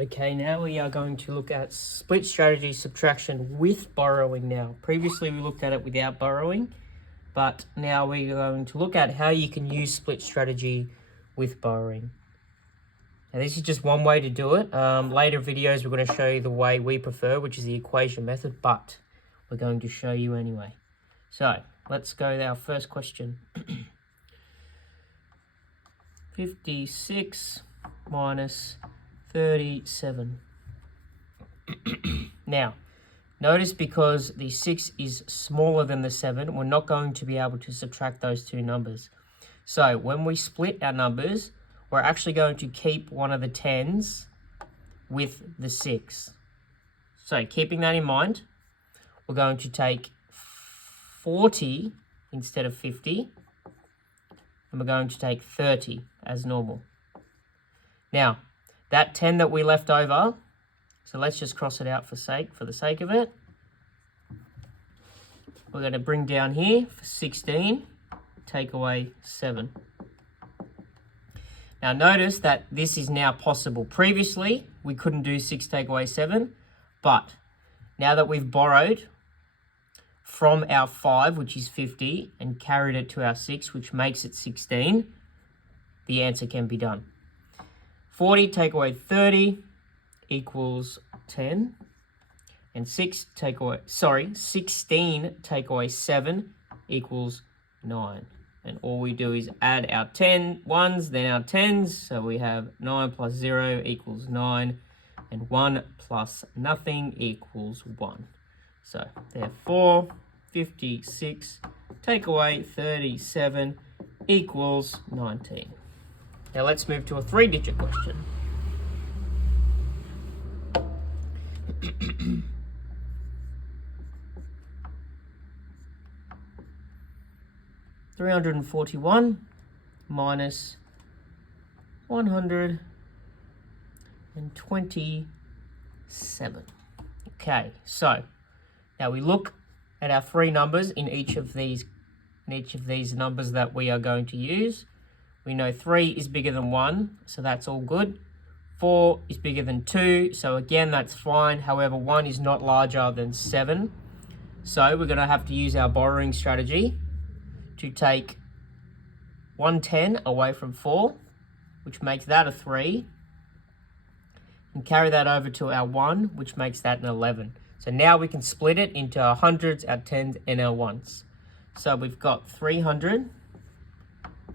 Okay, now we are going to look at split strategy subtraction with borrowing now. Previously we looked at it without borrowing, but now we're going to look at how you can use split strategy with borrowing. Now this is just one way to do it. Later videos we're going to show you the way we prefer, which is the equation method, but we're going to show you anyway. So let's go to our first question. 56 minus 37. Now, notice because the 6 is smaller than the 7, we're not going to be able to subtract those two numbers. So when we split our numbers, we're actually going to keep one of the 10s with the 6. So keeping that in mind, we're going to take 40 instead of 50, and we're going to take 30 as normal. Now, that 10 that we left over, so let's just cross it out for the sake of it. We're going to bring down here for 16, take away 7. Now notice that this is now possible. Previously, we couldn't do 6 take away 7, but now that we've borrowed from our 5, which is 50, and carried it to our 6, which makes it 16, the answer can be done. 40 take away 30 equals 10, and 16 take away 7 equals 9. And all we do is add our 10 ones, then our 10s, so we have 9 plus 0 equals 9, and 1 plus nothing equals 1. So therefore, 56 take away 37 equals 19. Now let's move to a 3-digit question. $341 minus 127. Okay, so now we look at our 3 numbers in each of these numbers that we are going to use. We know 3 is bigger than 1, so that's all good. 4 is bigger than 2, so again, that's fine. However, 1 is not larger than 7. So we're going to have to use our borrowing strategy to take 110 away from 4, which makes that a 3, and carry that over to our 1, which makes that an 11. So now we can split it into our hundreds, our 10s, and our 1s. So we've got 300,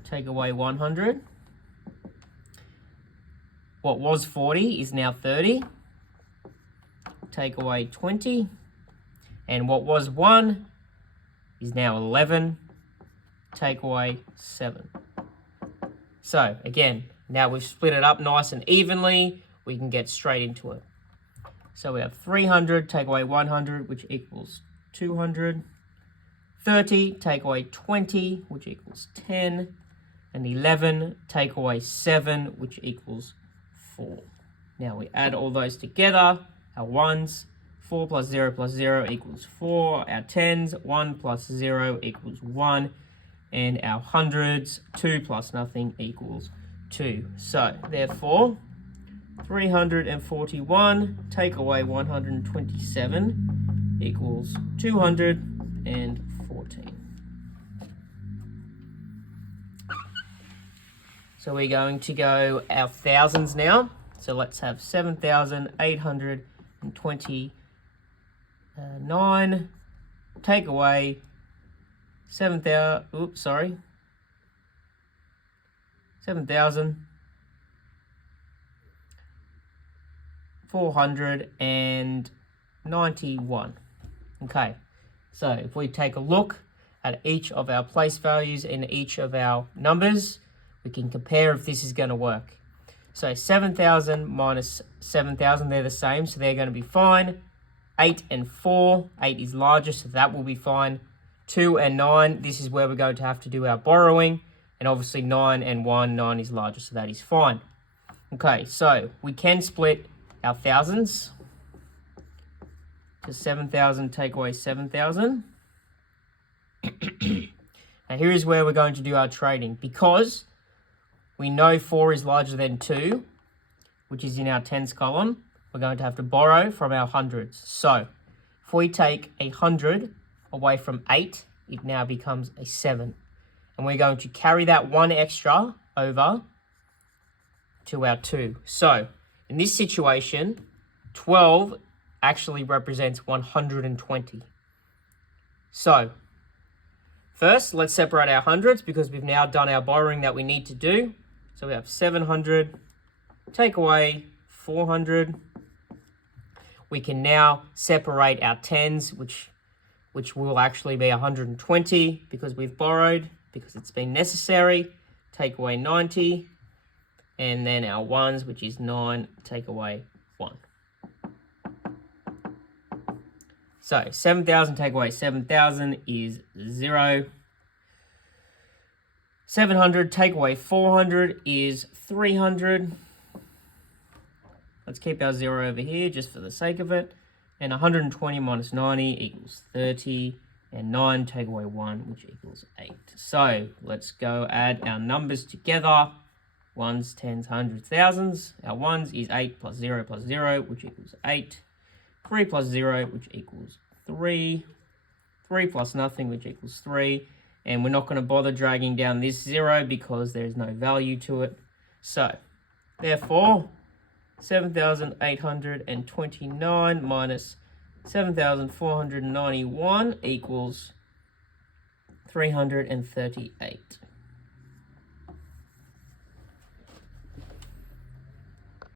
take away 100. What was 40 is now 30. Take away 20. And what was 1 is now 11. Take away 7. So again, now we've split it up nice and evenly, we can get straight into it. So we have 300 take away 100, which equals 200. 30 take away 20, which equals 10. And 11 take away 7, which equals 4. Now we add all those together, our 1s, 4 plus 0 equals 4. Our 10s, 1 plus 0 equals 1. And our hundreds, 2 plus nothing equals 2. So therefore, 341 take away 127 equals 214. So we're going to go our thousands now. So let's have 7,829 take away 7,491. Okay, so if we take a look at each of our place values in each of our numbers, we can compare if this is going to work. So 7,000 minus 7,000, they're the same, so they're going to be fine. 8 and 4, 8 is larger, so that will be fine. 2 and 9, this is where we're going to have to do our borrowing. And obviously 9 and 1, 9 is larger, so that is fine. Okay, so we can split our thousands to 7,000 take away 7,000. Now here is where we're going to do our trading. Because we know 4 is larger than 2, which is in our tens column, we're going to have to borrow from our hundreds. So if we take 100 away from 8, it now becomes a 7. And we're going to carry that 1 extra over to our 2. So in this situation, 12 actually represents 120. So first, let's separate our hundreds because we've now done our borrowing that we need to do. So we have 700, take away 400. We can now separate our tens, which will actually be 120 because we've borrowed, because it's been necessary. Take away 90. And then our ones, which is 9, take away 1. So 7,000 take away 7,000 is 0. 700 take away 400 is 300. Let's keep our 0 over here just for the sake of it. And 120 minus 90 equals 30. And 9 take away 1, which equals 8. So let's go add our numbers together. Ones, tens, hundreds, thousands. Our ones is 8 plus 0, which equals 8. 3 plus 0, which equals 3. 3 plus nothing, which equals 3. And we're not going to bother dragging down this 0 because there's no value to it. So, therefore, 7,829 minus 7,491 equals 338.